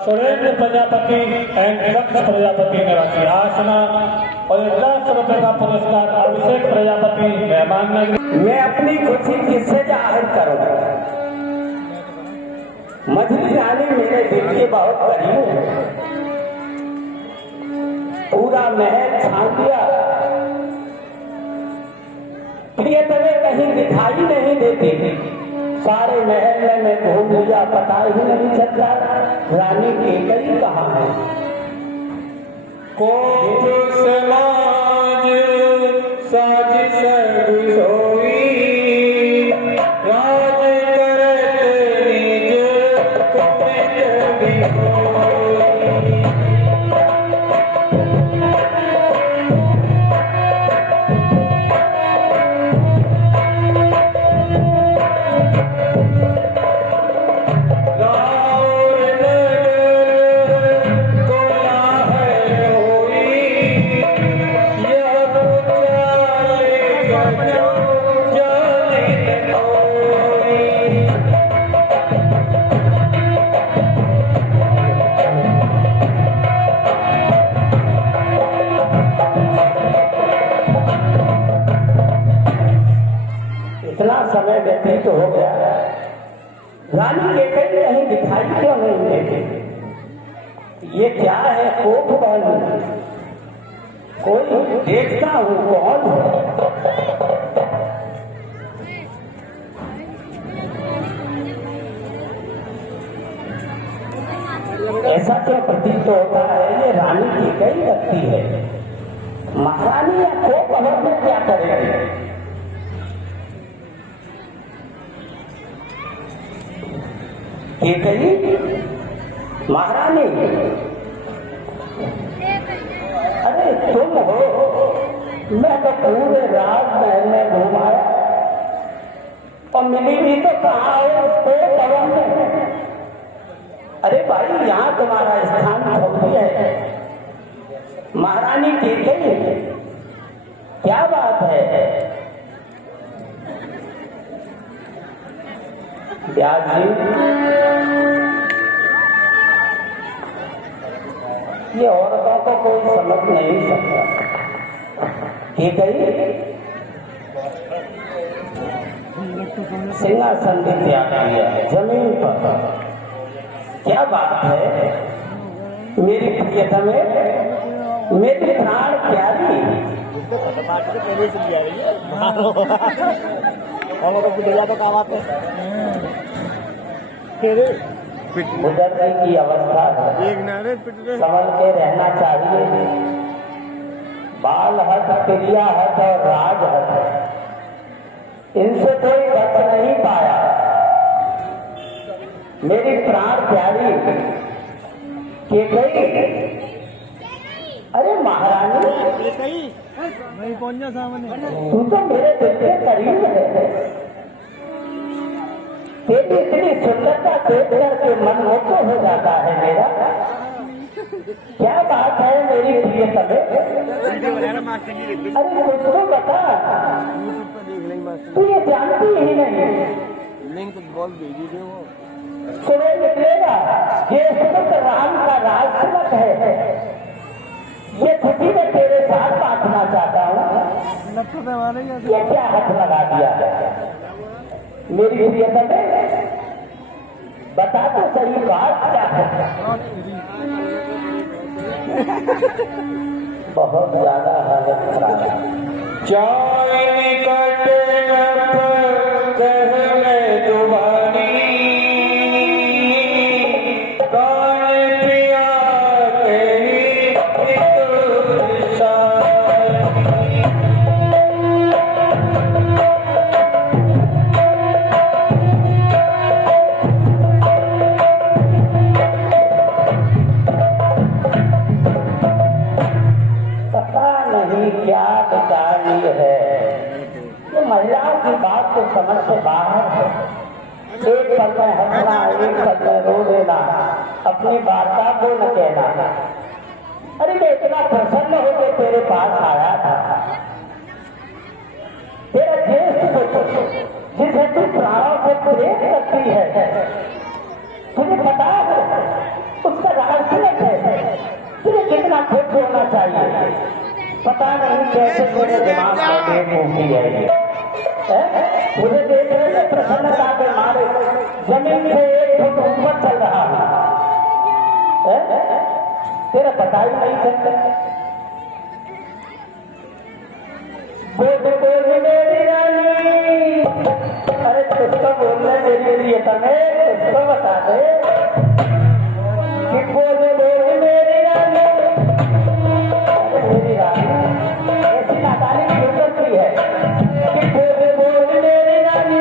Surendra Prajapati and दक्ष प्रजापति निवासी आसना और 10 रुपए का पुरस्कार अभिषेक प्रजापति मेहमान नगरी। मैं अपनी खुशी किससे जाहिर करूं? मझली रानी मेरे दिल के बहुत करीब है। पूरा महल छान दिया, प्रियतमे कहीं दिखाई नहीं देती। सारे महल में मैं घूम लिया, पता ही नहीं चलता रानी केकई कहाँ है। कोट समाज साजिश सोई राज करत निज कुटित बिहोई। इतना समय व्यतीत हो गया, रानी केकई कहीं दिखाई क्यों नहीं देती? ये क्या है? कोप बन कोई देखता हूँ, कौन है? ऐसा क्यों प्रतीत होता है ये रानी केकई लगती है? महारानी या कोप भवन में क्या करेगी? केकई महारानी, अरे तुम हो? मैं तो पूरे रात महल में घुमाया और मिली भी तो कहाँ हो? उसको भवन में। अरे भाई, यहाँ तुम्हारा स्थान थोड़ी है। महारानी केकई, क्या बात है? ब्याज जी, ये औरतों को कोई समझ नहीं सकता। केकई सिंहासन भी त्याग दिया जमीन पर। क्या बात है? मेरी प्रियतमे, मेरी प्राण प्यारी, गुजरने की अवस्था है, संभल के रहना चाहिए। बाल हट, क्रिया हट और राज हट, इनसे कोई बच नहीं पाया। मेरी प्राण प्यारी केकई, अरे महारानी, तू तो मेरे दिल के करीब है। तेरी इतनी सुंदरता देख करके मन मोह हो जाता है मेरा। क्या बात है मेरी प्रियतमे? अरे कुछ तो बता, तू ये जानती ही नहीं। सुबह निकलेगा, ये सुबह राम का राजतिलक है। ये खुशी में तेरे साथ बांटना चाहता हूँ। ये क्या हाथ लगा दिया है मेरी प्रियतमे? बता तो सही, बात क्या है? बहुत ज्यादा हालत खराब है। चाय निकट कहने जुबानी प्राण प्रिया कही क्या बेचारी है ये? महिलाओं की बात तो समझ से बाहर है। एक पल में हंसना, एक पल में रो देना, अपनी वार्ता को न कहना। अरे मैं इतना प्रसन्न होकर तेरे पास आया था। तेरा ज्येष्ठ पुत्र जिसे तू प्राणों से प्रेम करती है, तुझे पता है उसका राजतिलक है, तुझे कितना खुश होना चाहिए। पता नहीं कैसे मेरे दिमाग में बेवकूफी है ये। मुझे देख रहे प्रसन्नता के मारे जमीन से 1 फुट ऊपर चल रहा है। तेरा पता ही नहीं चलता। बोल मेरी रानी, अरे किसको बोलने मेरे लिए तुम्हें किसको बता दे कि बोल मेरी रानी। मेरी रानी ऐसी नादानी क्यों करती है कि बोल मेरी रानी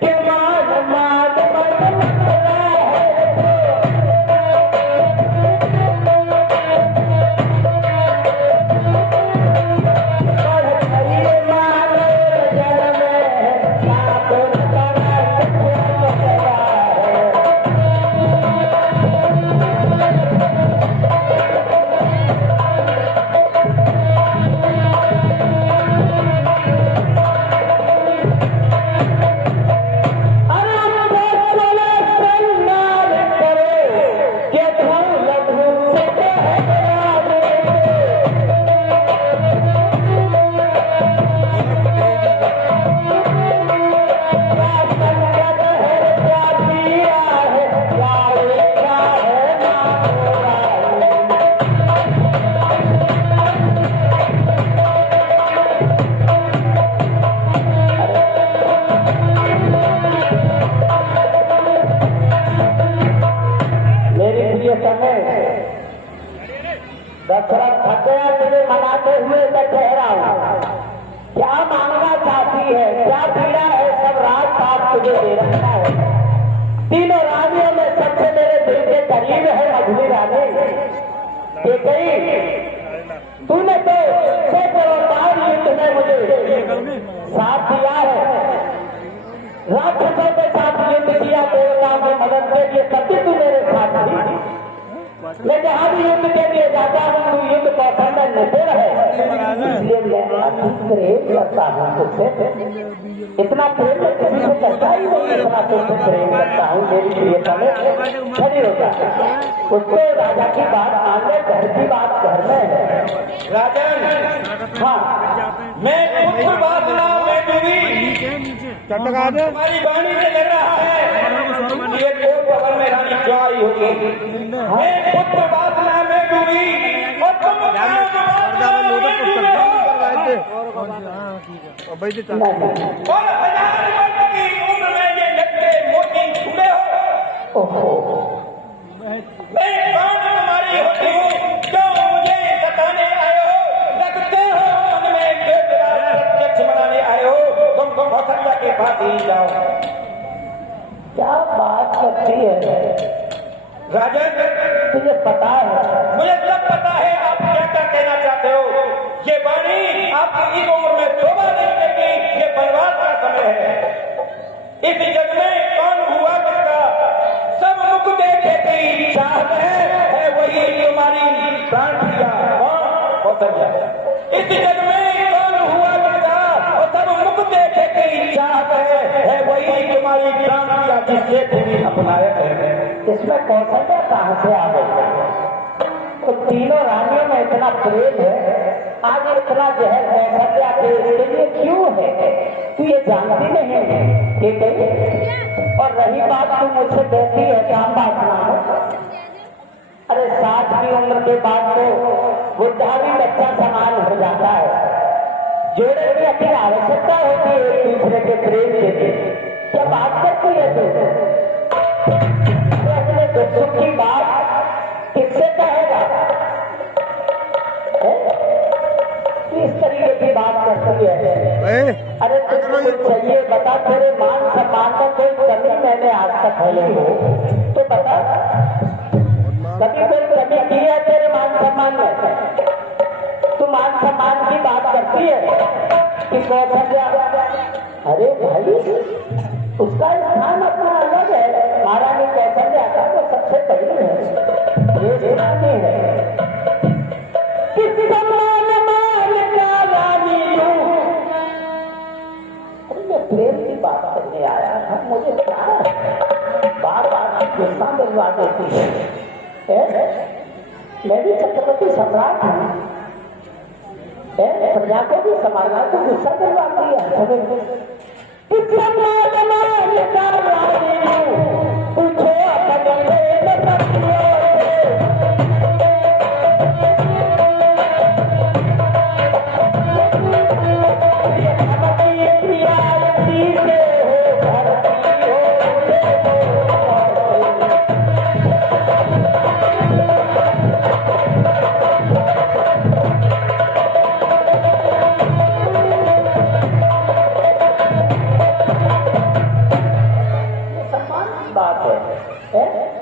कि मान मान मन मचला है बढ़ गई मानो जल में आप करत मचला है मेरी प्रिय समय दशरथ थक गया तुझे मनाते हुए मैं कह रहा हूँ क्या मांगना चाहती है क्या पीड़ा है सब रात साथ तुझे दे रखा है तीनों रानियों में सबसे मेरे दिल के करीब है मधुरी रानी ये कही तूने तो सैकड़ों बार युद्ध में मुझे साथ दिया है राक्षसों के साथ युद्ध किया देवताओं में मदद के लिए कभी तू मेरे साथ थी मैं जहाँ भी युद्ध के लिए जाता हूँ तू युद्ध कौशल में निपुण है इसलिए मैं अधिक प्रेम करता हूँ तुझसे इतना प्रेम मैं किसी से करता ही नहीं इतना तुझसे प्रेम करता हूँ मेरी प्रियता में खड़ी होता उसको राजा की बात मान ले घर की बात घर में है राजन हाँ मैं पुत्र वासना में डूबी तुम्हारी वाणी से लग रहा है ये कोट भवन में रानी क्यों आई होगी मैं पुत्र वासना में डूबी और तुम काम वासना में डूबे हो और 1000 वर्ष की उम्र में ये लट्टे मोती छूटे हो ओहो मैं कौन तुम्हारी होती हूँ क्यों मुझे सताने आए हो लगते हो मन में प्रत्यक्ष बनाने आए हो तुमको कौशल्या के पास ही जाओ क्या बात करती है राजन तुझे पता है मुझे सब पता है आप क्या क्या कहना चाहते हो ये वाणी आपकी इस उम्र में शोभा नहीं देगी ये बनवास का समय है इस जग में कौन हुआ किसका सब मुख देखे की चाहत है वही तुम्हारी प्राण प्रिया कौन कौशल्या इस जग में कौन हुआ किसका और सब मुख देखे की चाहत है वही तुम्हारी प्राण प्रिया जिससे तुम्हें अपनाया है इसमें कौशल्या कहाँ से आ गई तो तीनों रानियों में इतना प्रेम है आज इतना जहर कौशल्या के इसके लिए क्यों है तू ये जानती नहीं है ठीक है और रही बात तू मुझसे कहती है काम बात में अरे 60 की उम्र के बाद तो बुढ़ा भी बच्चा समान हो जाता है जोड़े की अपनी आवश्यकता होती है एक दूसरे के प्रेम के लिए क्या बात करती है तू अपने दुख सुख की बात किससे कहेगा किस तरीके की बात करती है अरे तुझको कुछ चाहिए बता तेरे मान सम्मान में कोई कमी मैंने आज तक है हो तो बता कभी कोई कमी की है तेरे मान सम्मान में तू मान सम्मान की बात करती है कि कौशल्या अरे भाई उसका स्थान अपना अलग है महारानी कौशल्या का तो सबसे पहले है ये रानी है किस सम्मान मान का रानी हूँ अरे मैं प्रेम की बात करने आया था मुझे क्या बार बार गुस्सा दिलवा देती है मैं भी छत्रपति सम्राट हूँ प्रजा को भी संभालना तो गुस्सा दिलवाती है पूछो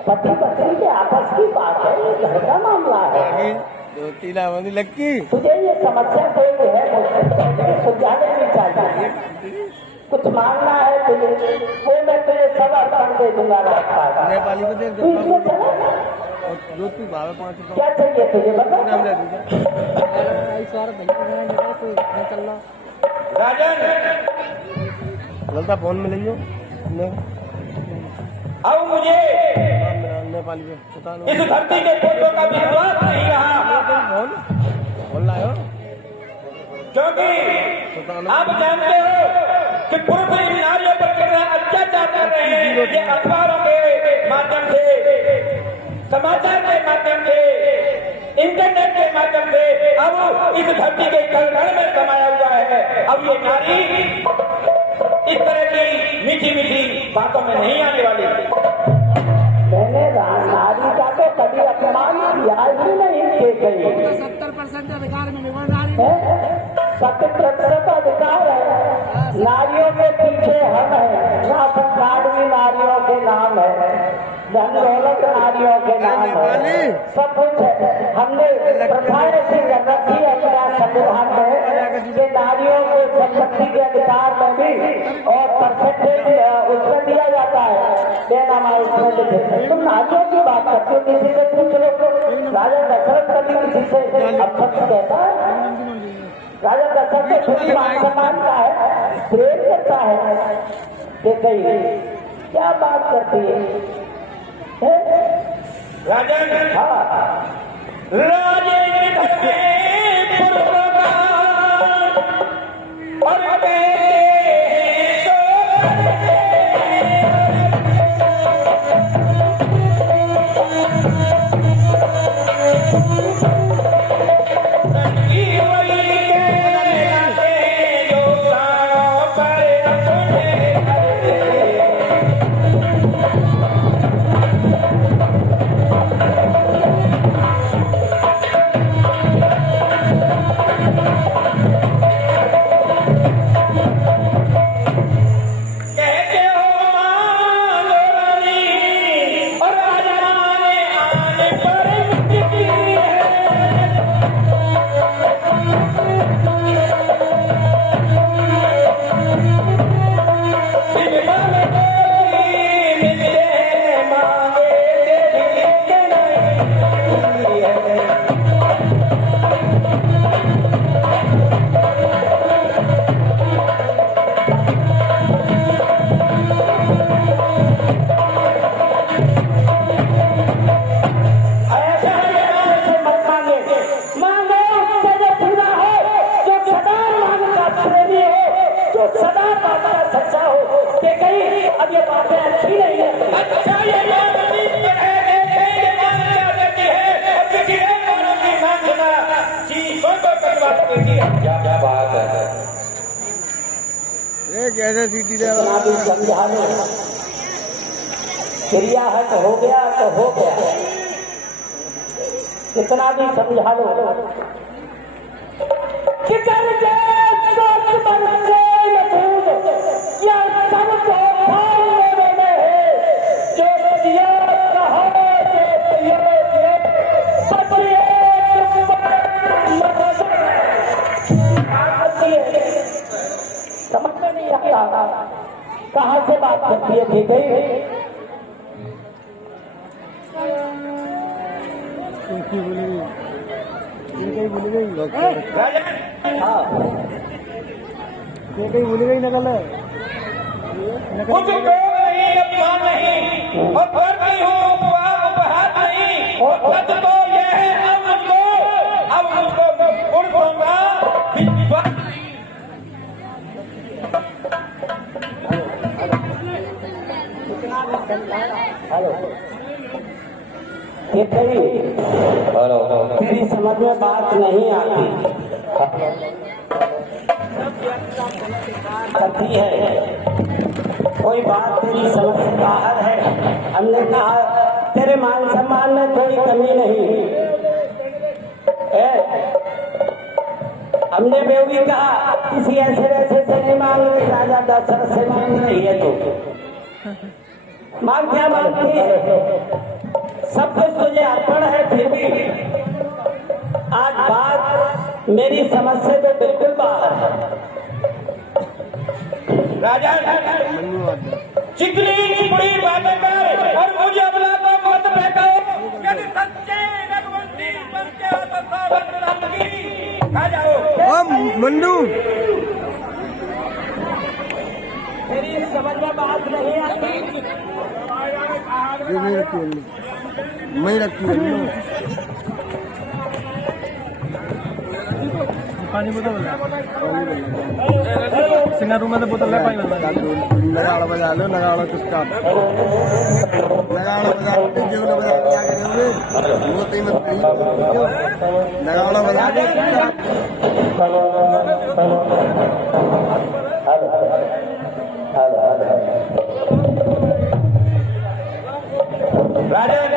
पति पत्नी के आपस की बात है, ये घर का मामला है। दो तीला बंदी लक्की तुझे ये समस्या कोई है मुझसे सुलझा लेनी चाहिए। कुछ मांगना है तुझे, वो मैं तुझे सब अर्पण दे दूंगा रात पास। नेपाली को दे तू इसमें चला, जो तू भावे 5 रुपये क्या चाहिए तुझे बता। नाम ले दीजिए राजन, ललता फोन में ले लो अब मुझे नेपाली पे पता इस धरती के पुरुषों का विश्वास नहीं रहा, फोन लायो क्योंकि आप जानते हो कि पुरुष इन नारियों पर कितना अत्याचार कर रहे हैं। ये अखबारों के माध्यम से, समाचार के माध्यम से, इंटरनेट के माध्यम से अब इस धरती के कलघड़ में समाया हुआ है। अब ये नारी इस तरह की मीठी मीठी बातों में नहीं आने वाली। मैंने नारी का तो कभी अपमान किया ही नहीं के गई। 70% अधिकार में नारी 70% अधिकार है। नारियों के पीछे हम हैं, राशन कार्ड भी नारियों के नाम है, धन दौलत नारियों के नाम है, सब कुछ है। हमने प्रथाएं ऐसी कर रखी है अपना संविधान में कि नारियों को संपत्ति के अधिकार में भी और परसेंटेज उसमें दिया जाता है, देना उसमें लिखे। तुम नारियों की बात करते हो, किसी से पूछ लो तो राजा दशरथ कभी किसी से अपशब्द कहता है? राजा दशरथ के खुद मान सम्मान का है, प्रेम करता है कि कहीं क्या बात करती है? राजन, हाँ राजे क्या बात है? कैसे सीटी दे इतना भी समझा लो, क्रिया है तो हो गया तो हो गया। कितना भी समझा लो कि कर जे सोच बरसे न भूल, या सब को खाने में है जो दिया कहा जो दिया बचिए समझ में नहीं आता कहाँ से बात करती है। ठीक है भूल गई हाँ भूल गई नकल कुछ लोग नहीं, अपमान नहीं, और पर नहीं हो, उपहार नहीं, और सच तो यह है अब मुझको पुरुषों का विश्वास। हेलो, तेरी समझ में बात नहीं आती करती है, कोई बात तेरी समझ से बाहर है। हमने कहा तेरे मान सम्मान में कोई कमी नहीं है। हमने बेवगी कहा किसी ऐसे वैसे से नहीं मांग रही, राजा दशरथ से मांग रही है। तो मांग क्या मांगती है? सब कुछ तुझे अर्पण है, फिर भी आज बात मेरी समझ से तो बिल्कुल बाहर है। राजन, चिकनी चिपड़ी बातें कर और मुझे अपना को मत बहकाओ। यदि सच्चे रघुवंशी बनके हो तो सौगंध राम की खा जाओ। मंडू मेरी समझ में बात नहीं आती। नहीं रखती मैं रखती हूँ पानी बोतल सिंगारू में तो बोतल है पानी नगाड़ा बजा लो नगाड़ा कुछ काट नगाड़ा बजा लो डीजे को बजा के आगे रहेंगे वो तो मत नगाड़ा बजा दे राजन,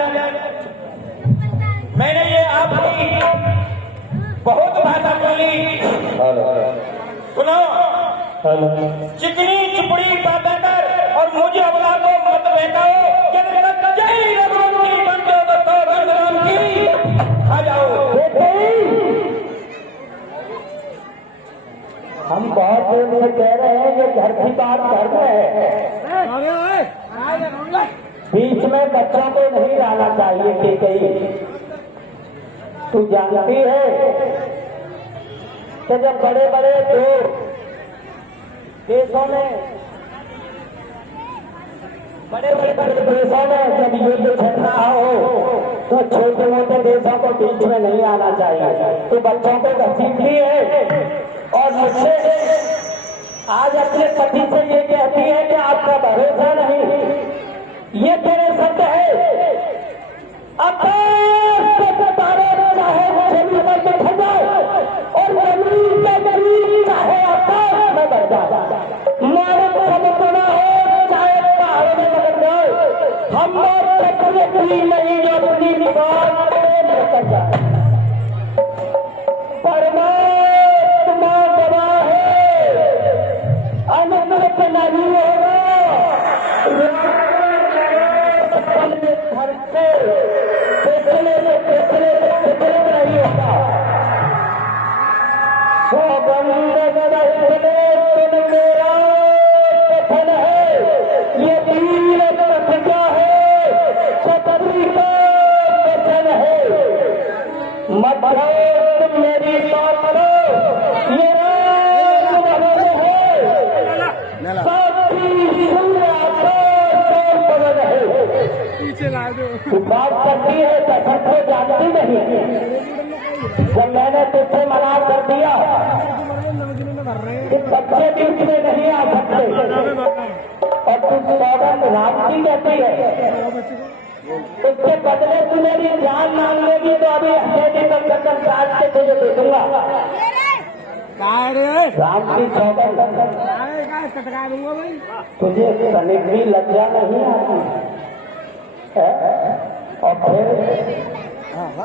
मैंने ये आपकी बहुत भाषा बोली। सुनो, चिकनी चिपड़ी बातें कर और मुझे अवला को मत बहकाओ। यदि सच्चे रघुवंशी बनके हो तो सौगंध राम की खा जाओ। हम बहुत देर से कह रहे हैं ये घर की बात घर में है, बीच में बच्चों को नहीं लाना चाहिए। कि कहीं तू जानती है कि जब बड़े बड़े दो देशों में बड़े देशों में जब युद्ध छिड़ रहा हो तो छोटे मोटे देशों को बीच में नहीं आना चाहिए। तो बच्चों को घसीटती है और मुझसे आज अपने पति से ये कहती है कि आपका भरोसा नहीं। ये तेरे शब्द है। अब चाहे जमीन पर बैठ जाए और जमीन के करीब चाहे आकाश में बढ़ जाए, मानव समुद्र ना हो चाहे पहाड़ में बदल जाए, हम कभी नहीं अपनी बात कर जाए। परमात्मा गवाह है, अनुमत नहीं होगा। घर से नहीं होगा। सौगंध तुम मेरा कथन है, ये वीर प्रतिज्ञा है, सतरी का वचन है। मत तुम मेरी बात करो, ये राम भवन है, साक्षी सूर्य आकाश पवन है। पीछे ला दो तू बात करती है कसम को जानती नहीं। जब मैंने तुझसे मना कर दिया कि बच्चे बीच में नहीं आ सकते और तू सौगंध राम की कहती है, उसके बदले तू मेरी जान मांग लेगी तो अभी हथेली पर कदम काट के तुझे दे दूंगा। राम की सौगंध कटका दूंगा भाई। तुझे तनिक भी लज्जा नहीं आती है? और फिर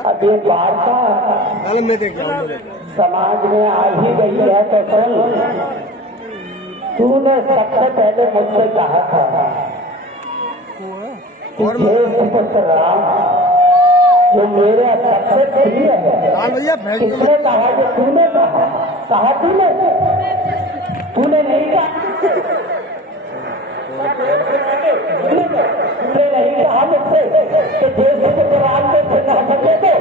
अब ये वार्ता समाज में आ ही गई है तो सुन। तूने सबसे पहले मुझसे कहा था कि देश पुत्र राम जो मेरे सबसे प्रिय है, किसने कहा? कि तूने कहा तूने नहीं कहा। तूने नहीं कहा मुझसे कि देश पुत्र राम को सुना सके तो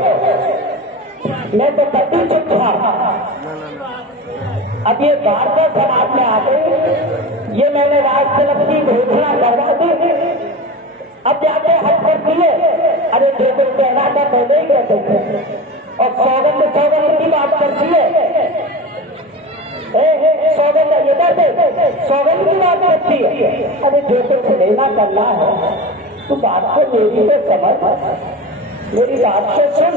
मैं तो कभी चुप था। अब ये वार्ता समाज में आ गई, ये मैंने राजतिलक की घोषणा करवा दी। अब जाके हट कर दिए। अरे जो कुछ कहना था पहले ही कहते थे और सौगंध की बात करती है। सौगंध ये कहते सौगंध की बात करती है। अरे जो कुछ लेना करना है तू बात को मेरी तो समझ, मेरी बात को सुन।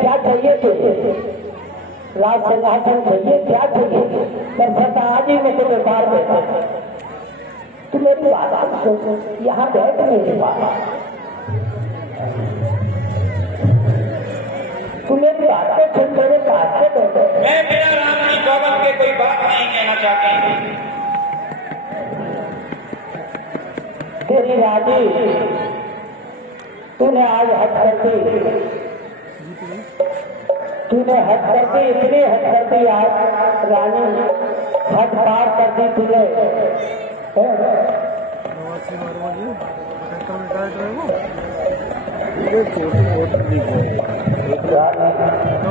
क्या चाहिए तुझे? राज सिंहासन चाहिए? क्या चाहिए? पर सत्ता आज ही में तो व्यापार देता। तू मेरी बात सुन, यहाँ बैठ मेरी बात। तू मेरी बात को सुन, मेरे पास से बैठे। मैं बिना राम की सौगंध के कोई बात नहीं कहना चाहती। तेरी राजी तूने आज हद कर दी, तूने हद कर दी, इतनी हद कर दी आज रानी, हद पार कर दी तूने।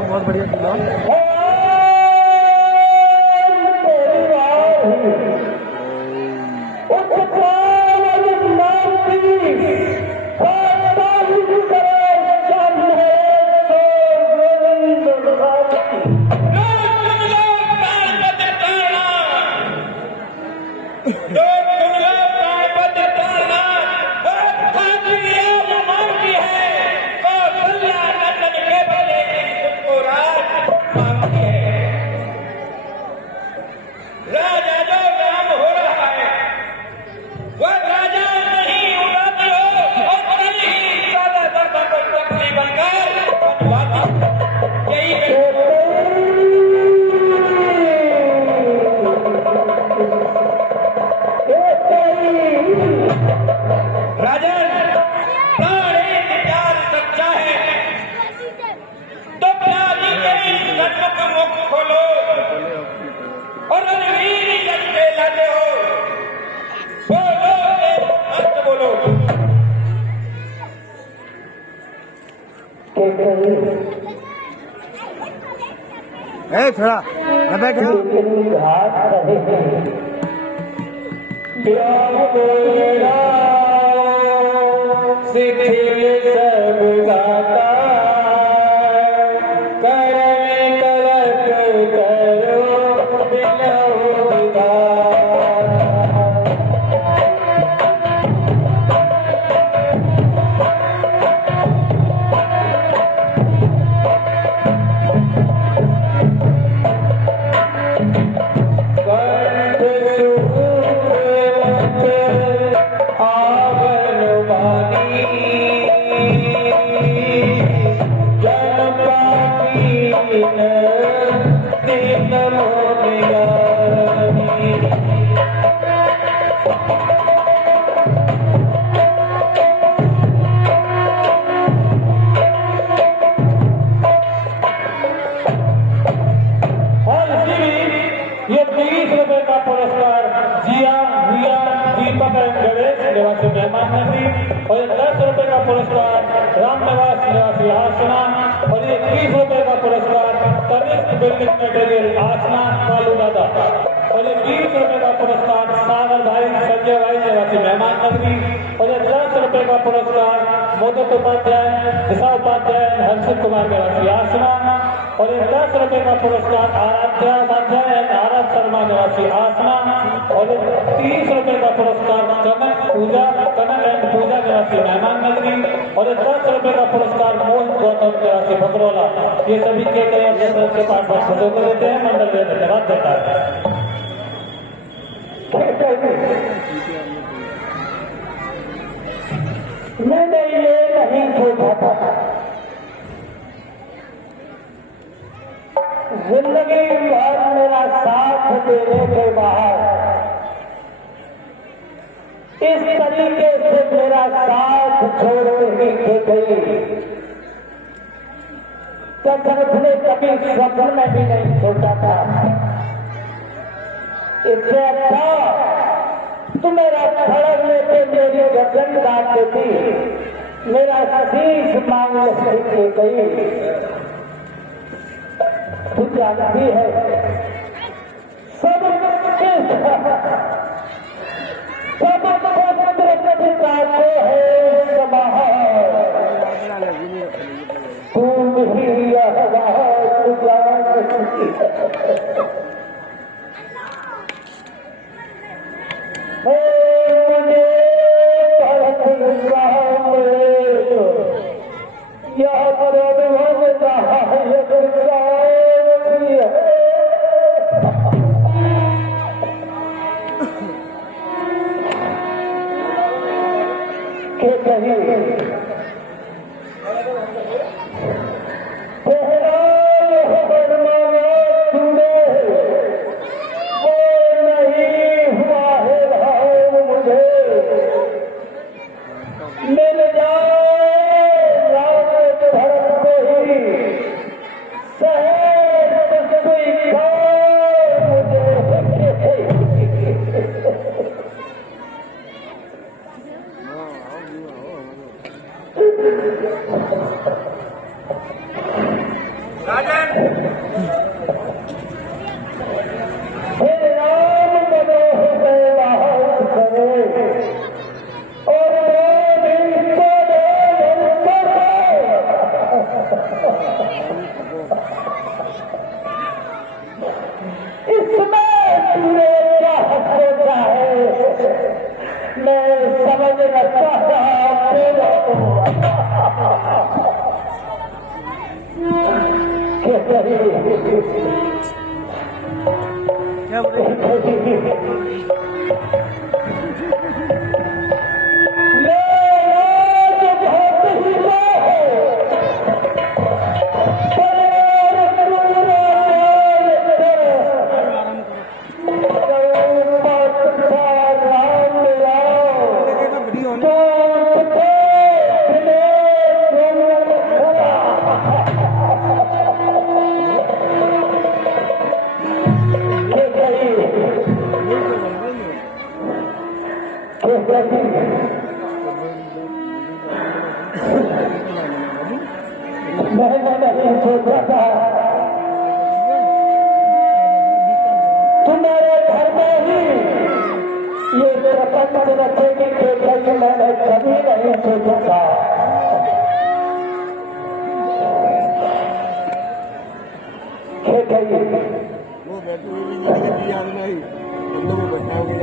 बहुत बढ़िया खिला थोड़ा न बैठे शिथिल सब गाता करम कलप करो बिलहो ये 30 रुपए का पुरस्कार जिया रिया दीपक एंड गणेश निवासी मेहमान नगरी, और ये 10 रुपए का पुरस्कार राम निवास निवासी आसना, और ये 30 रुपए का पुरस्कार तनिष्क बिल्डिंग मटेरियल आसना कालू दादा, और ये 20 रुपए का पुरस्कार सागर भाई संजय भाई निवासी मेहमान नगरी, और ये 10 रुपए का पुरस्कार मोदक उपाध्याय दिशा उपाध्याय हर्षित कुमार निवासी आसना, और ये 10 रुपए का पुरस्कार आराध्या उपाध्याय आराध शर्मा निवासी आसना, और 30 रुपए का पुरस्कार कनक एंड पूजा निवासी मेहमान नगरी, और 10 रुपए का पुरस्कार मोहित गौतम निवासी भद्रौला। ये सभी के कई तरफ के पाठ सदस्यों को देते हैं, मंडल धन्यवाद देता है। मैंने ये नहीं सोचा था जिंदगी भर मेरा साथ देने के बाद इस तरीके से मेरा साथ छोड़ ही के गई, कसरत ने कभी स्वप्न में भी नहीं सोचा था। इससे अच्छा तो मेरा खड़ग लेके मेरी गर्दन काट देती, मेरा शीश मांग के गई। तू जानती है सब है तुम ही क्या बोले मैंने नहीं सोचा था तुम्हारे घर में ही ये प्रपंच रखेगी, क्योंकि मैंने कभी नहीं सोचा था। वो बैठे हुए भी याद नहीं, हम लोग बैठा हुआ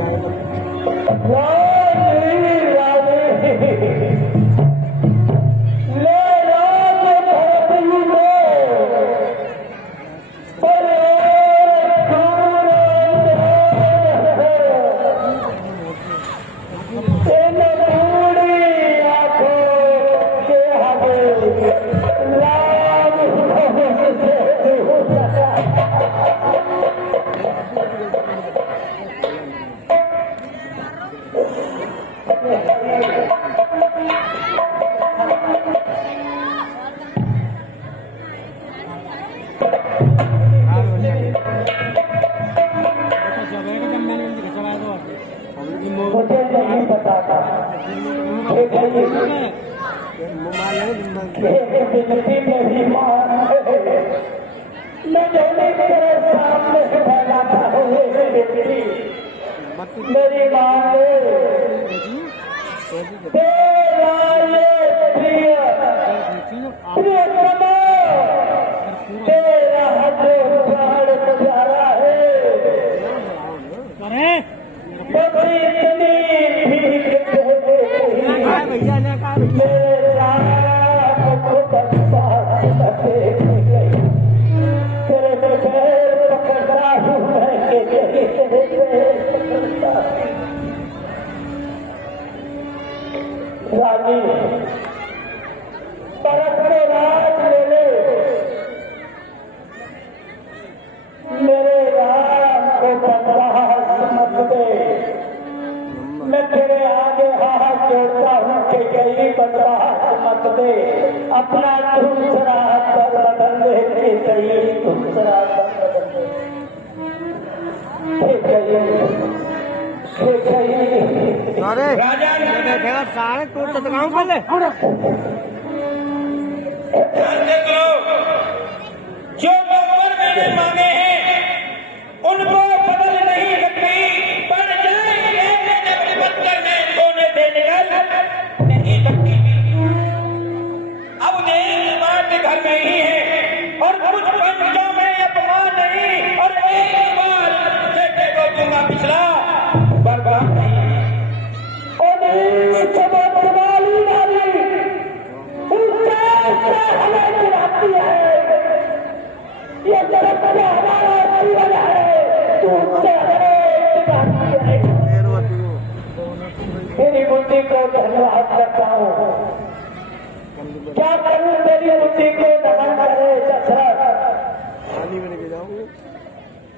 मुझे नहीं पता था। जिंदगी मेरी माँ मैं जोने तेरे सामने से फैलाता हूँ, मेरी माँ तेरा ये प्रियतमा तेरा जो प्राण प्यारा है, बड़ी इतनी भीख भैया ने कहा मेरे राम को बर्बाद करके गई, तेरे पैर पकड़ता हूँ मैं के तेरे पैर पकड़ता। रानी परत को राज ले ले, मेरे राम को बर्बाद मत दे। मैं तेरे आगे हाथ जोड़ता हूँ कि कहीं बर्बाद मत दे, अपना दूसरा पर बदल दे कि कहीं दूसरा पर बदल दे कि कहीं अरे राजन बैठेगा सारे तो चटकाऊं पहले ध्यान से सुनो, जो नौकर मैंने मांगे हैं उनको बदल नहीं सकती, पर जाए पत्थर में सोने से निकल नहीं सकती। अब देश मां के घर में ही है और कुछ पंचों में अपमान नहीं, और एक बार बेटे को दूंगा पिछला बर्बाद नहीं। हमें गिराती है, ये जगत में हमारा जीवन है, तू उससे हमें गिराती है। मेरी बुद्धि को धन्यवाद करता हूँ, क्या करूँ मेरी बुद्धि को नमन करे दशरथ। पानी में लेके जाऊंगे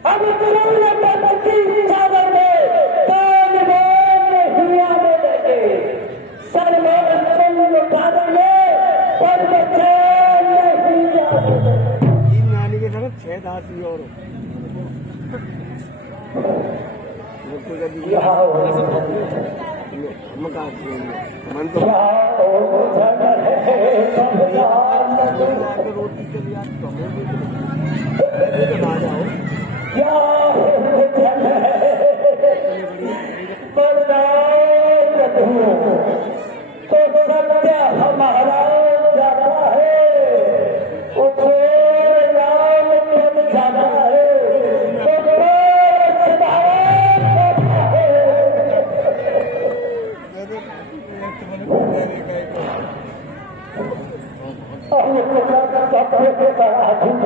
अब तुरंत की चादर में कान में हिया में लेके सर में सुन लुटा देंगे, पर बच्चे नहीं जाते। तीन नानी के संग 6 दांत भी और मन तो रोटी के लिए आ जाओ तो सत्य हमारा जाता है, उसे राम जब जाता है तो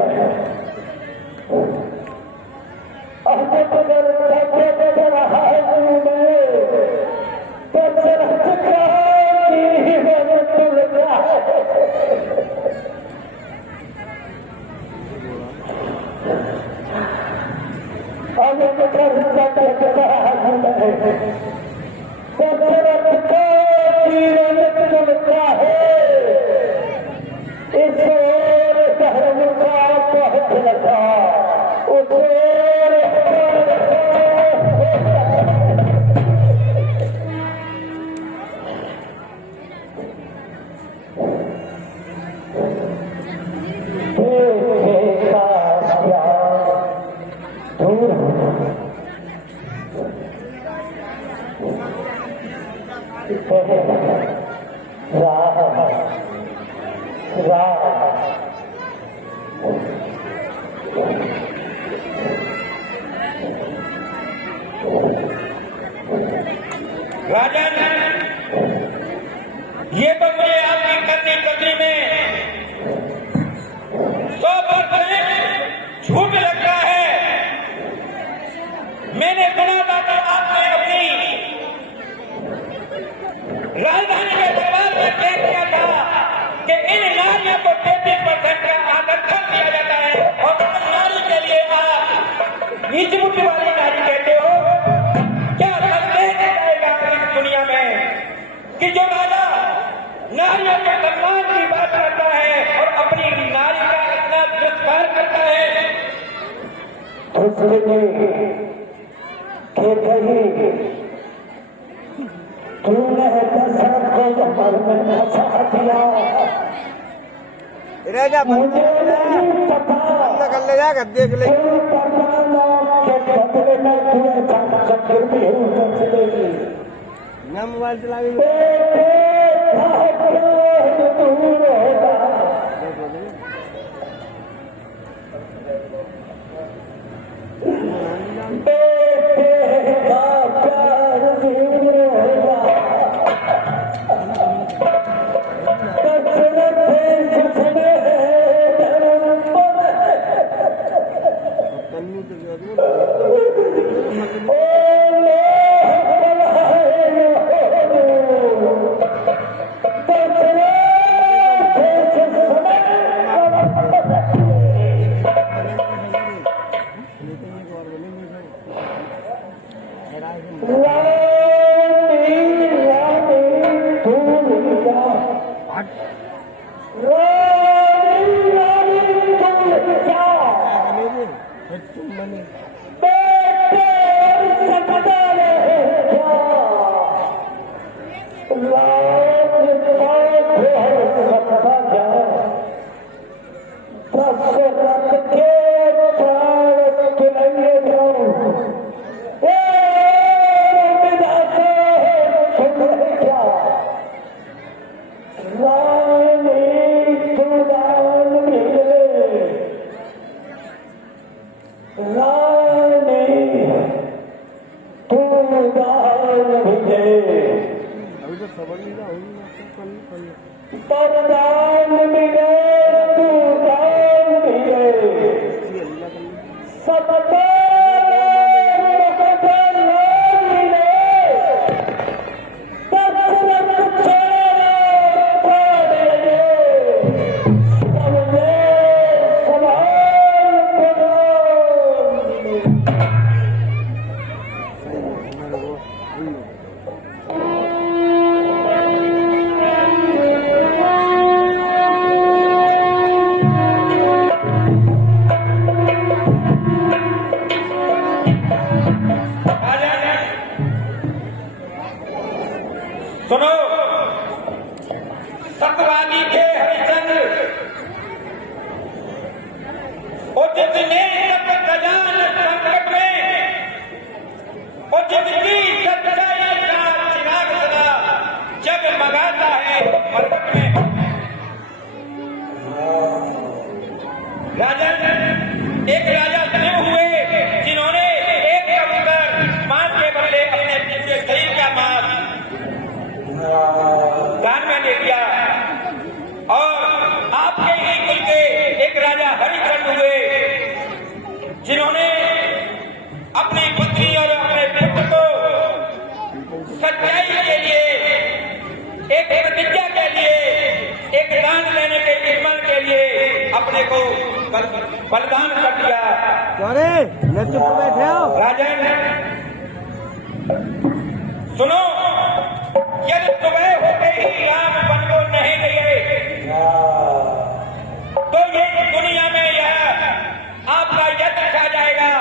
है। राजन, ये तो मुझे आपकी करनी कतरी में 100% झूठ लगता है। मैंने सुना था कि आपने अपनी राजधानी के दरबार में तय किया था कि इन नारियों को 33% का आरक्षण दिया जाता है और उस नारी के लिए आप नीच बुद्धि वाली नारी कहते हो। क्या संदेश जाएगा इस दुनिया में कि जो राजा नारियों के सम्मान की बात करता है और अपनी नारी का इतना दुष्कार करता है। तूने दशरथ को जबर में फंसा दिया, राजा मुझे नहीं पता कर ले जाकर देख ले। क्यों परवाना के बदले में तुझे चक्कर भी हो चलेगी। ना मोबाइल चला दूर होगा सुनो, सत्यवादी थे हरिश्चंद्र और जितने सब खजान संकट में और जितनी सच्चाई का चिराग सदा जग मगाता है मरकट में। राजन, एक राजा सिंह हुए जिन्होंने एक कबूतर मांस के बदले अपने पीछे शरीर का मांस दान में दे दिया और आपके ही कुल के एक राजा हरिचंद हुए जिन्होंने अपने सच्चाई के लिए, एक प्रतिज्ञा के लिए, एक दान लेने के निर्माण के लिए अपने को बलिदान कर दिया। अरे मैं चुप बैठे हो। राजन सुनो, यदि सुबह होते ही राम वन को नहीं गए तो ये दुनिया में यह आपका यत्न छा जाएगा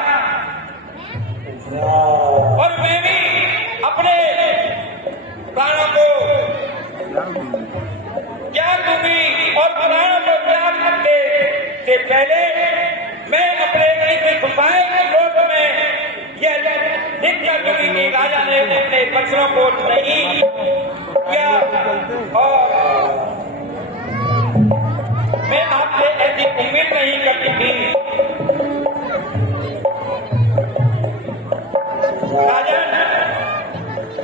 और मैं भी अपने प्राणों को त्याग दूंगी और प्राणों को त्याग करने से पहले मैं अपने इस सुपाए लोक में यह लिख कर दूंगी कि राजा ने अपने बच्चों को नहीं किया और मैं आपसे ऐसी उम्मीद नहीं करती थी। राजन,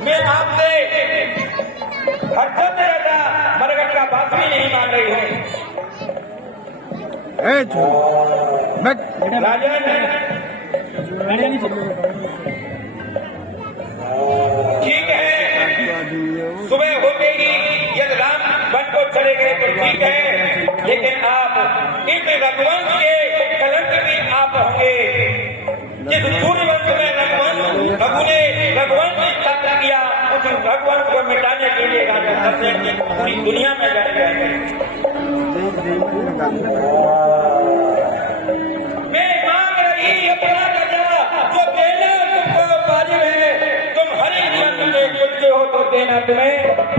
मैं आपसे हरदम रहता मरगट का बात भी नहीं मान रही हूँ। राजन ठीक है, सुबह होते ही यदि राम वन को चले गए तो ठीक है, लेकिन आप इस रघुवंश के कलंक भी आप होंगे। जिस सूर्यवंश में रघु ने रघुवंश स्थापित किया, उस रघुवंश को मिटाने के लिए राजा दशरथ जी पूरी दुनिया में लड़ गए। मैं मांग रही अपना राजा जो देना तुमको वाजिब है। तुम हरि वंश के पुत्र हो तो देना तुम्हें